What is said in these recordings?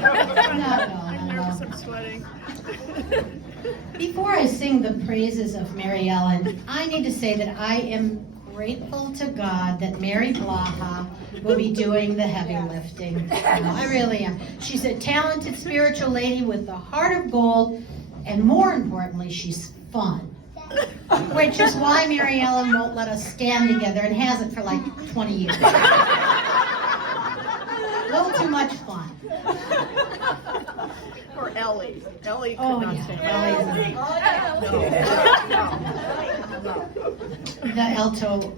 I'm nervous, I'm sweating. Before I sing the praises of Mary Ellen, I need to say that I am grateful to God that Mary Blaha will be doing the heavy lifting. I really am. She's a talented spiritual lady with a heart of gold, and more importantly, she's fun. Which is why Mary Ellen won't let us stand together and hasn't for like 20 years. A little too much fun. Or Ellie. Ellie could Oh, not yeah. stand. The alto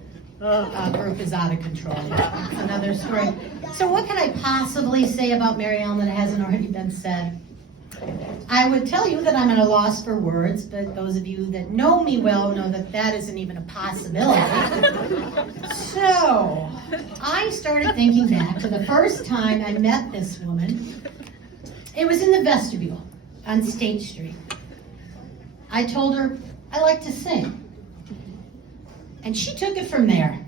group is out of control. That's another story. So what can I possibly say about Mary Ellen that hasn't already been said? I would tell you that I'm at a loss for words, but those of you that know me well know that that isn't even a possibility. So I started thinking back to the first time I met this woman. It was in the vestibule on State Street. I told her I like to sing. And she took it from there.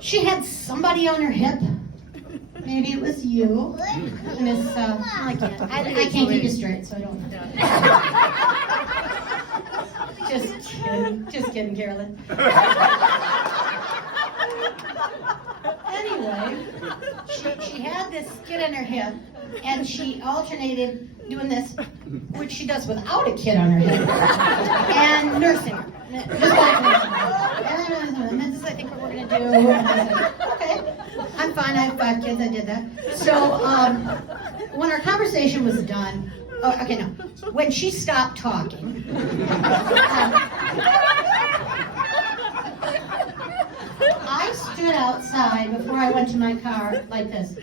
She had somebody on her hip. Maybe it was you. Miss, I can't keep you straight, so I don't know. Just kidding, Carolyn. Anyway, she had this kid on her hip, and she alternated doing this, which she does without a kid on her hip, and nursing her. Just like nursing her. And this is, I think, what we're going to do. And I said, okay, I'm fine. I have 5 kids. I did that. So when our conversation was done, when she stopped talking, I stood outside before I went to my car like this.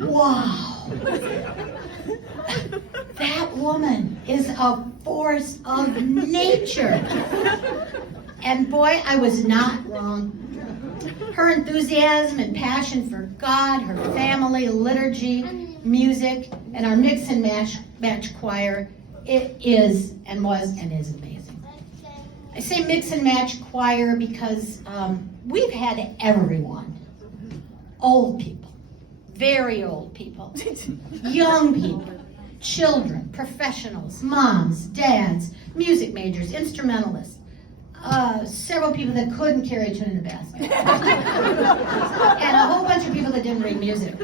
Wow. That woman is a force of nature. And boy, I was not wrong. Her enthusiasm and passion for God, her family, liturgy, music, and our mix and match choir, it is and was and is amazing. I say mix and match choir because we've had everyone. Old people, very old people, young people, children, professionals, moms, dads, music majors, instrumentalists, several people that couldn't carry a tune in a basket, and a whole bunch of people that didn't read music.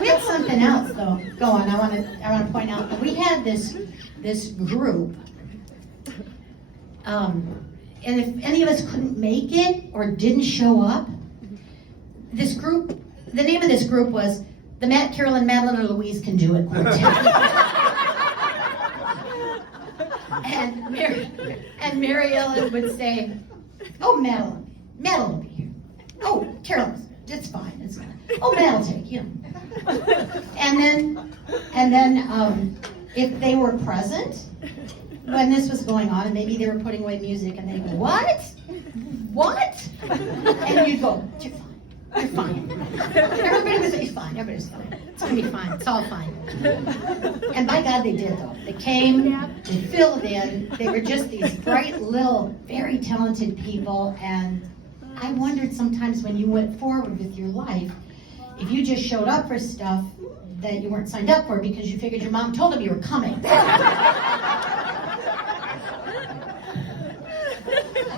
We had something else though going. I want to point out that we had this group, and if any of us couldn't make it or didn't show up, this group, the name of this group was the Matt, Carolyn, Madeline, or Louise Can Do It Quartet. and Mary Ellen would say, oh, Madeline will be here. Oh, Carolyn, it's fine. Oh, Matt will take you. And then if they were present when this was going on, and maybe they were putting away music, and they'd go, what? And you'd go, you're fine. Everybody would say, fine, everybody's fine. It's going to be fine, it's all fine. And by God, they did, though. They came, they filled in, they were just these bright little, very talented people, and I wondered sometimes when you went forward with your life, if you just showed up for stuff that you weren't signed up for because you figured your mom told them you were coming.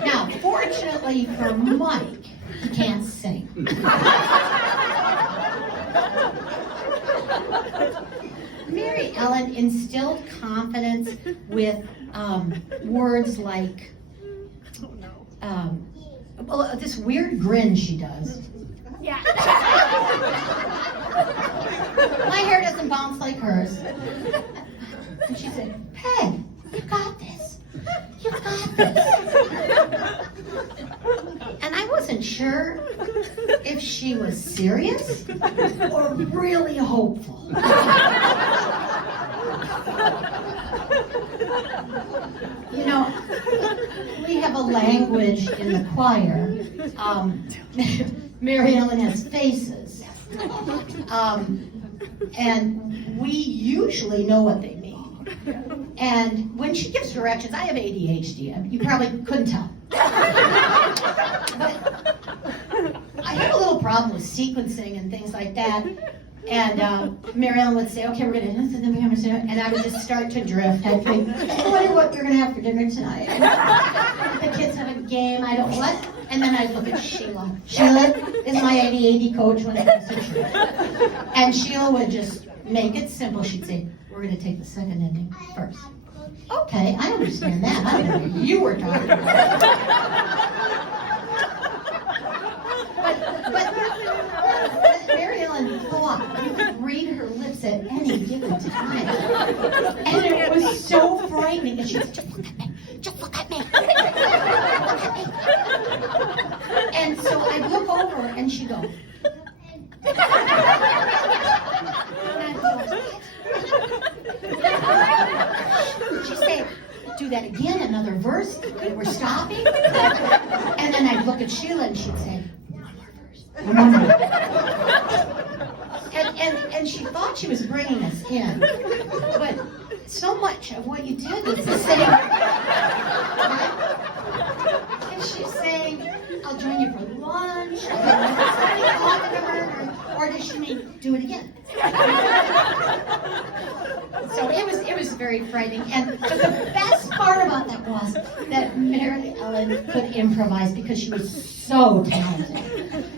Now, fortunately for Mike, he can't sing. Mary Ellen instilled confidence with words like this weird grin she does. Yeah. My hair doesn't bounce like hers. And she said, Peg, you got this. You got this. And I wasn't sure if she was serious or really hopeful. You know, we have a language in the choir. Mary Ellen has faces. And we usually know what they mean. And when she gives directions, I have ADHD. You probably couldn't tell. But I have a little problem with sequencing and things like that. And Mary Ellen would say, okay, we're going to, and I would just start to drift. I'd think, I wonder what you're going to have for dinner tonight. The kids have a game, I don't know what. And then I'd look at Sheila. Sheila is my ADHD coach when it comes to church. And Sheila would just make it simple. She'd say, we're going to take the second ending first. Okay, I understand that. I don't know what you were talking about. But Mary Ellen thought you could read her lips at any given time. And it was so frightening. And she was, just look at me. Just look at me. Look at me. And so I'd look over and she'd go. And I'd go, she'd say, do that again, another verse. We're stopping. And then I'd look at Sheila and she'd say, one more verse. And she thought she was bringing us in. But so much of what you did was to say, and she's saying, I'll join you for lunch, or does she mean do it again? So it was very frightening. But the best part about that was that Mary Ellen could improvise because she was so talented.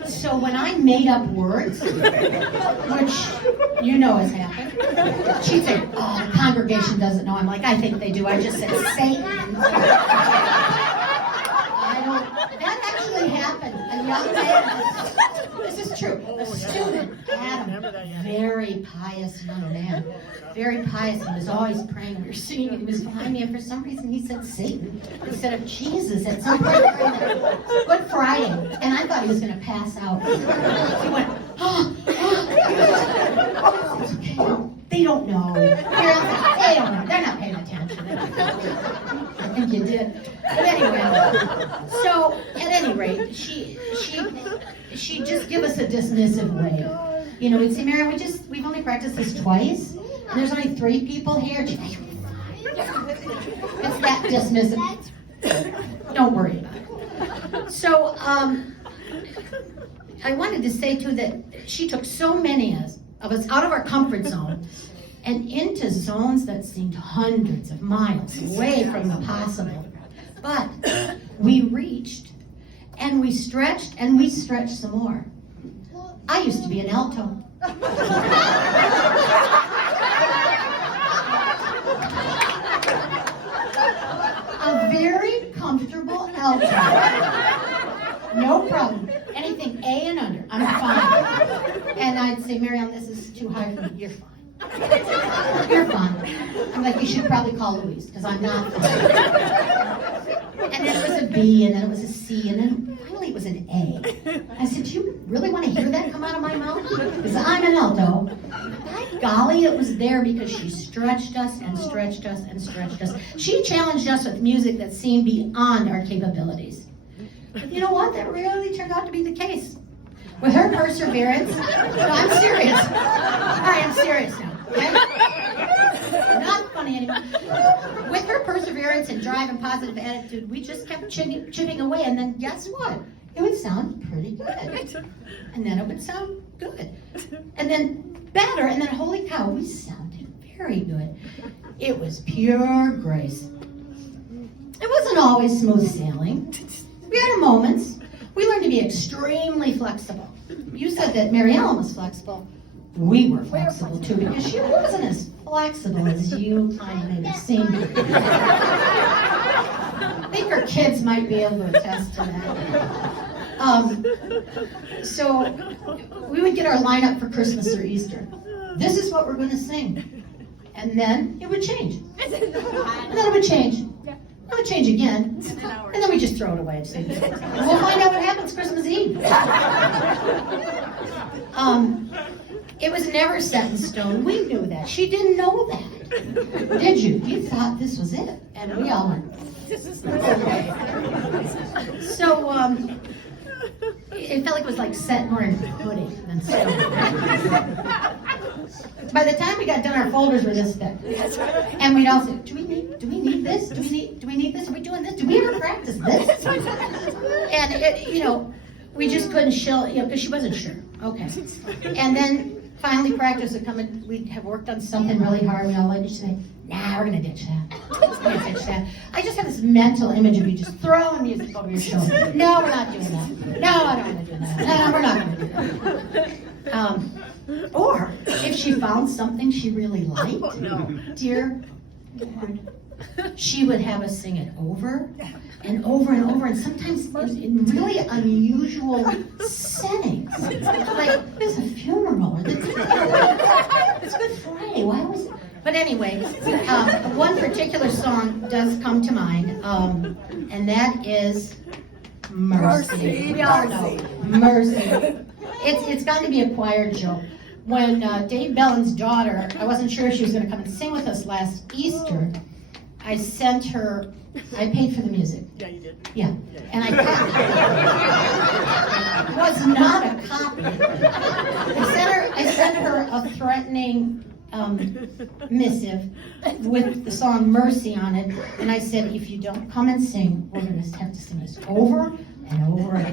So when I made up words, which you know has happened, she'd say, oh, the congregation doesn't know. I'm like, I think they do. I just said Satan. That actually happened. A young man, this is true, a student, Adam, very pious young man, very pious, and was always praying. We were singing, and he was behind me, and for some reason he said Satan instead of Jesus at some point during Good Friday, and I thought he was going to pass out. He went, it's okay. They don't know. They don't know. They're not paying attention. I think you did. But anyway, so at any rate, she'd just give us a dismissive way. You know, we'd say, Mary, we've only practiced this twice, and there's only 3 people here. She'd say, it's that dismissive. Don't worry about it. So I wanted to say too that she took so many of us out of our comfort zone and into zones that seemed hundreds of miles away from the possible. But we reached, and we stretched, and we stretched some more. I used to be an alto. A very comfortable alto. No problem. Anything A and under, I'm fine. And I'd say, Mary Ellen, this is too high for me. You're fine. You're fine. I'm like, you should probably call Louise, because I'm not fine. And then it was a B, and then it was a C, and then finally it was an A. I said, do you really want to hear that come out of my mouth? Because I'm an alto. By golly, it was there because she stretched us and stretched us and stretched us. She challenged us with music that seemed beyond our capabilities. But you know what? That really turned out to be the case. With her perseverance, no, I'm serious. All right, I'm serious now. Okay? Not funny anymore. With her perseverance and drive and positive attitude, we just kept chipping away, and then guess what? It would sound pretty good. And then it would sound good. And then better, and then holy cow, we sounded very good. It was pure grace. It wasn't always smooth sailing. We had our moments. We learned to be extremely flexible. You said that Mary Ellen was flexible. We were flexible too, because she wasn't as flexible as you kind of made it seem. I think her kids might be able to attest to that. So we would get our lineup for Christmas or Easter. This is what we're going to sing. And then it would change. And then it would change. It would change again. And then we just throw it away and say, we'll find out what happens Christmas Eve. It was never set in stone. We knew that. She didn't know that. Did you? You thought this was it. And we all went, this is okay. So, it felt like it was like set more in pudding than stone. By the time we got done, our folders were this thick. And we'd all say, do we need this? Do we need this? Are we doing this? Do we ever practice this? And we just couldn't shill, because she wasn't sure. Okay. And then finally practice would come and we'd have worked on something really hard. We'd all like to say, nah, we're gonna ditch that. We're gonna ditch that. I just have this mental image of you just throwing music over your shoulder. No, we're not doing that. No, I don't wanna do that. No, we're not gonna do that. Or if she found something she really liked, Oh, no. dear God, she would have us sing it over and over and over, and sometimes in really unusual settings. Like, there's a funeral, or it's Good Friday, why was it? But anyway, one particular song does come to mind, and that is Mercy. We all know Mercy. It's got to be a choir joke. When Dave Bellin's daughter, I wasn't sure if she was going to come and sing with us last Easter, I sent her, I paid for the music. Yeah, you did. Yeah, and I it was not a copy. I sent her a threatening missive with the song Mercy on it, and I said, if you don't come and sing, we're going to have to sing this over and over and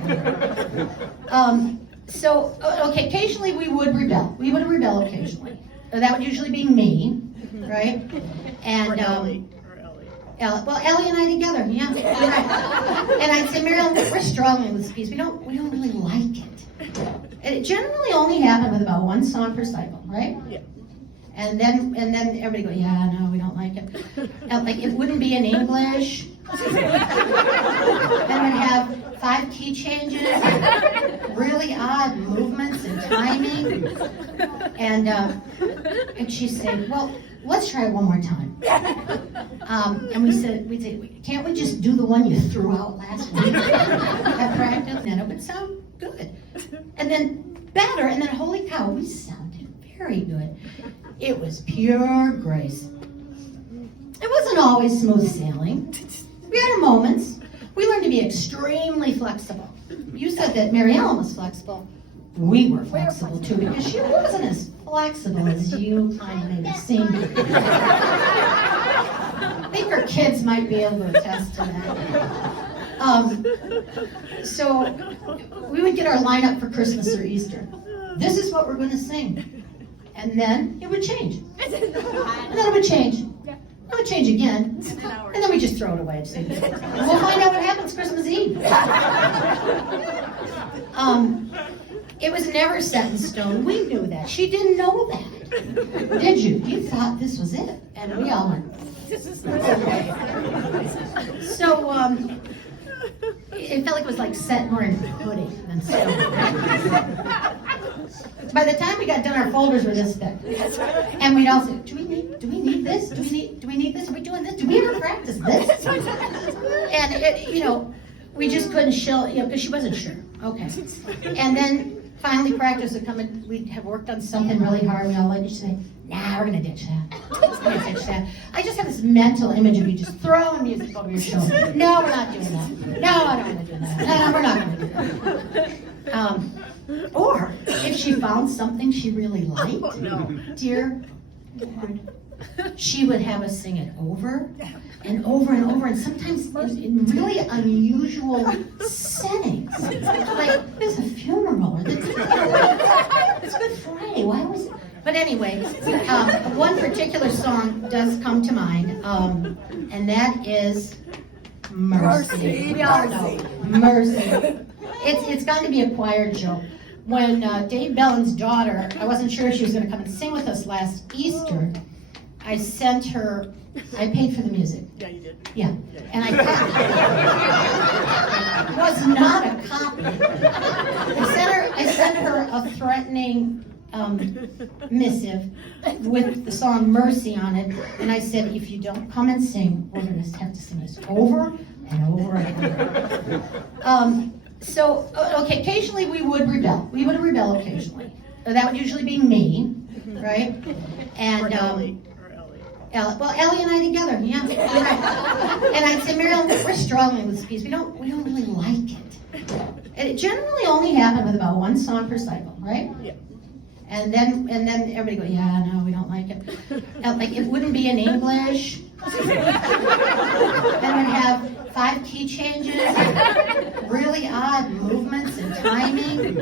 over. So, okay, occasionally we would rebel. We would rebel occasionally. That would usually be me, right? And Or Ellie. well, Ellie and I together, yeah, right. And I'd say, Mariel, we're struggling with this piece. We don't really like it. It generally only happened with about one song per cycle, right? Yeah. And then everybody go, yeah, no, we don't like it. Like, it wouldn't be in English. Then we'd have 5 key changes, really odd movements and timing. And she'd say, well, let's try it one more time. And we'd say, can't we just do the one you threw out last week at practice? And it would sound good. And then better, and then holy cow, we sounded very good. It was pure grace. It wasn't always smooth sailing. We had our moments. We learned to be extremely flexible. You said that Mary Ellen was flexible. We were flexible too, because she wasn't as flexible as you kind of maybe seem to be. I think her kids might be able to attest to that. So we would get our lineup for Christmas or Easter. This is what we're going to sing. And then it would change. And then it would change. It would change again. And then we just throw it away and say, we'll find out what happens Christmas Eve. It was never set in stone. We knew that. She didn't know that. Did you? You thought this was it. And we all went, this is okay. So, it felt like it was like set more in pudding than stone. By the time we got done, our folders were this thick. And we'd all say, do we need this? Do we need this? Are we doing this? Do we ever practice this? And we just couldn't shill, because she wasn't sure. Okay. And then finally practice would come and we'd have worked on something really hard. We'd all like to say, nah, we're gonna ditch that. We're gonna ditch that. I just have this mental image of you just throwing music over your shoulder. No, we're not doing that. No, I don't wanna do that. No, we're not gonna do that. Or if she found something she really liked, Oh, no. dear God, she would have us sing it over and over and over, and sometimes in really unusual settings. Like, there's a funeral, or it's Good Friday, why was it? But anyway, one particular song does come to mind, and that is Mercy. We all know Mercy. It's got to be a choir joke. When Dave Bellin's daughter, I wasn't sure if she was going to come and sing with us last Easter, I sent her, I paid for the music. Yeah, you did. Yeah, and it was not a copy. I sent her a threatening missive with the song Mercy on it, and I said, if you don't come and sing, we're going to have to sing this over and over and over. So, okay, occasionally we would rebel. We would rebel occasionally. That would usually be me, right? And Or Ellie. well, Ellie and I together, yeah, right. And I'd say, Mariel, we're struggling with this piece. We don't really like it. It generally only happened with about one song per cycle, right? Yeah. And then everybody go, yeah, no, we don't like it. Like, it wouldn't be in English. Then we'd have 5 key changes, really odd movements and timing.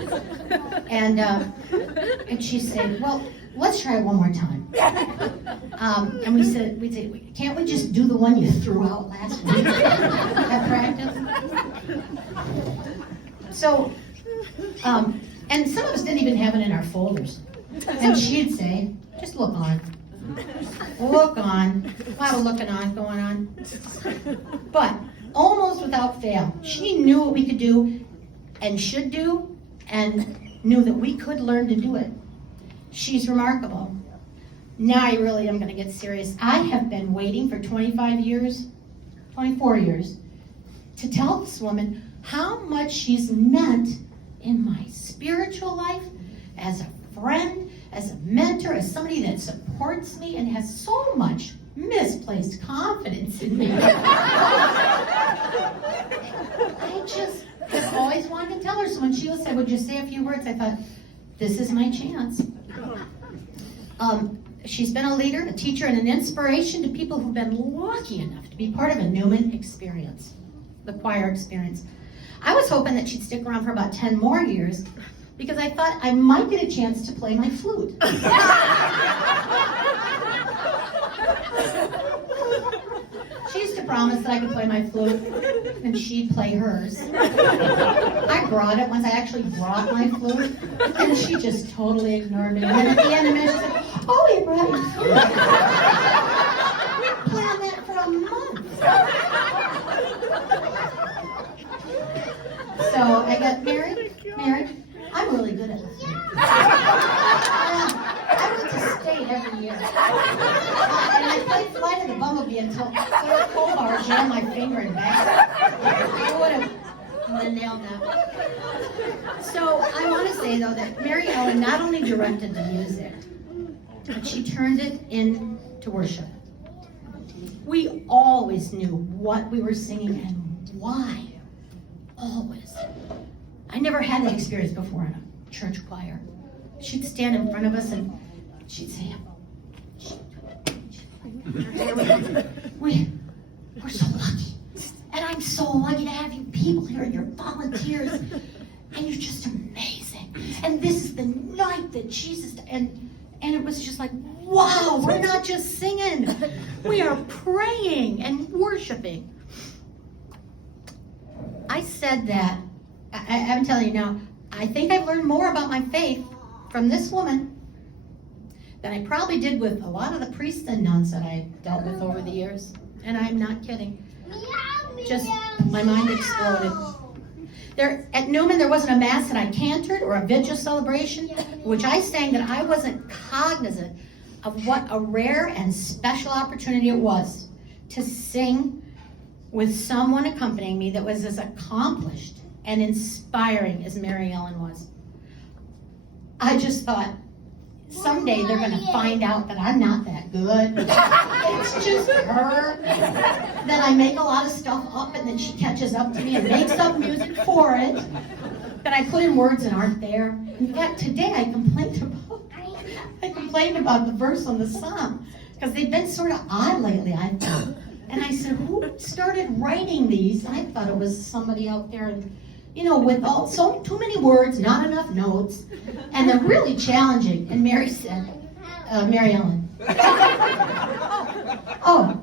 And she said, well, let's try it one more time. And we'd say, can't we just do the one you threw out last week at practice? So, and some of us didn't even have it in our folders. And she'd say, just look on. Look on. A lot of looking on going on. But almost without fail, she knew what we could do and should do, and knew that we could learn to do it. She's remarkable. Now I really am going to get serious. I have been waiting for 24 years, to tell this woman how much she's meant in my spiritual life, as a friend, as a mentor, as somebody that supports me and has so much misplaced confidence in me. I just have always wanted to tell her. So when Sheila said, would you say a few words, I thought, this is my chance. She's been a leader, a teacher, and an inspiration to people who've been lucky enough to be part of a Newman experience, the choir experience. I was hoping that she'd stick around for about 10 more years, because I thought I might get a chance to play my flute. She used to promise that I could play my flute, and she'd play hers. I brought it once. I actually brought my flute, and she just totally ignored me. And then at the end of it, she said, oh, you brought your flute. We planned that for a month. So I got married, I'm really good at it. I went to state every year. And I played Flight of the Bumblebee until Sarah Colbar jammed my finger in back. I would have nailed that. So I want to say, though, that Mary Ellen not only directed the music, but she turned it into worship. We always knew what we were singing and why. Always. I never had that experience before in a church choir. She'd stand in front of us and she'd say, we're so lucky. And I'm so lucky to have you people here and your volunteers. And you're just amazing. And this is the night that Jesus, and it was just like, wow, we're not just singing. We are praying and worshiping. I said that, I'm telling you now, I think I've learned more about my faith from this woman than I probably did with a lot of the priests and nuns that I dealt with over the years. And I'm not kidding. Just, my mind exploded. There, at Newman, there wasn't a mass that I cantored or a vigil celebration, which I sang that I wasn't cognizant of what a rare and special opportunity it was to sing with someone accompanying me that was as accomplished and inspiring as Mary Ellen was. I just thought, someday they're going to find out that I'm not that good. It's just her. Then I make a lot of stuff up, and then she catches up to me and makes up music for it that I put in words that aren't there. In fact, today I complained about the verse on the psalm, because they've been sort of odd lately, I thought. And I said, who started writing these? And I thought it was somebody out there, and, you know, with too many words, not enough notes, and they're really challenging. And Mary said, Mary Ellen. Oh,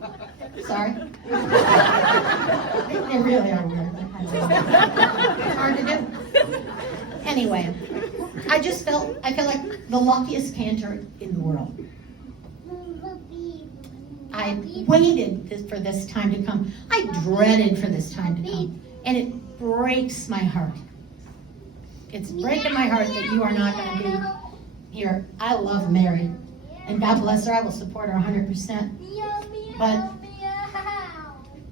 sorry. They really are weird. Hard to do. Anyway, I feel like the luckiest cantor in the world. I waited for this time to come. I dreaded for this time to come. And it breaks my heart. It's breaking my heart that you are not going to be here. I love Mary. And God bless her. I will support her 100%. But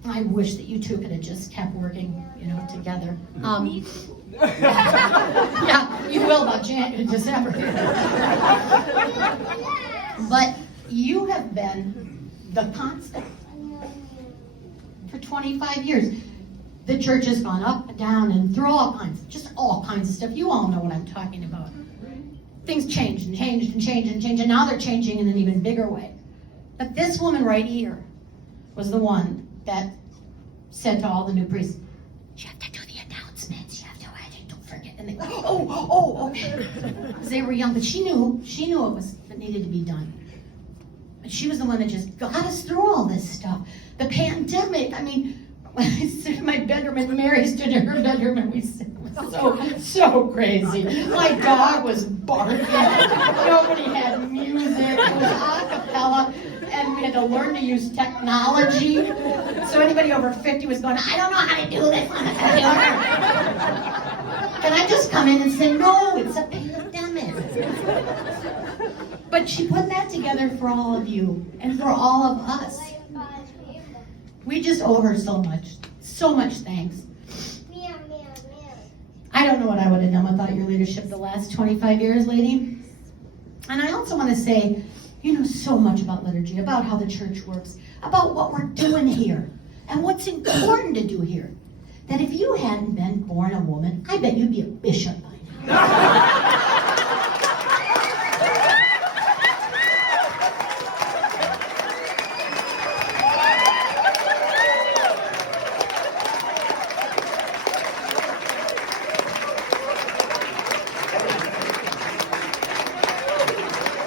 I wish that you two could have just kept working, together. Yeah, you will by December. But you have been the constant for 25 years. The church has gone up and down and through all kinds of stuff. You all know what I'm talking about. Things changed and changed and changed and changed, and now they're changing in an even bigger way. But this woman right here was the one that said to all the new priests, you have to do the announcements. And they, okay. Because they were young, but she knew it needed to be done. And she was the one that just got us through all this stuff. The pandemic, I mean, I stood in my bedroom and Mary stood in her bedroom and we said, so crazy. My dog was barking. Nobody had music. It was a cappella. And we had to learn to use technology. So anybody over 50 was going, I don't know how to do this on a computer. Can I just come in and say, no, it's a pandemic. But she put that together for all of you and for all of us. We just owe her so much thanks. I don't know what I would have done without your leadership the last 25 years, lady. And I also want to say, you know so much about liturgy, about how the church works, about what we're doing here, and what's important to do here. That if you hadn't been born a woman, I bet you'd be a bishop by now.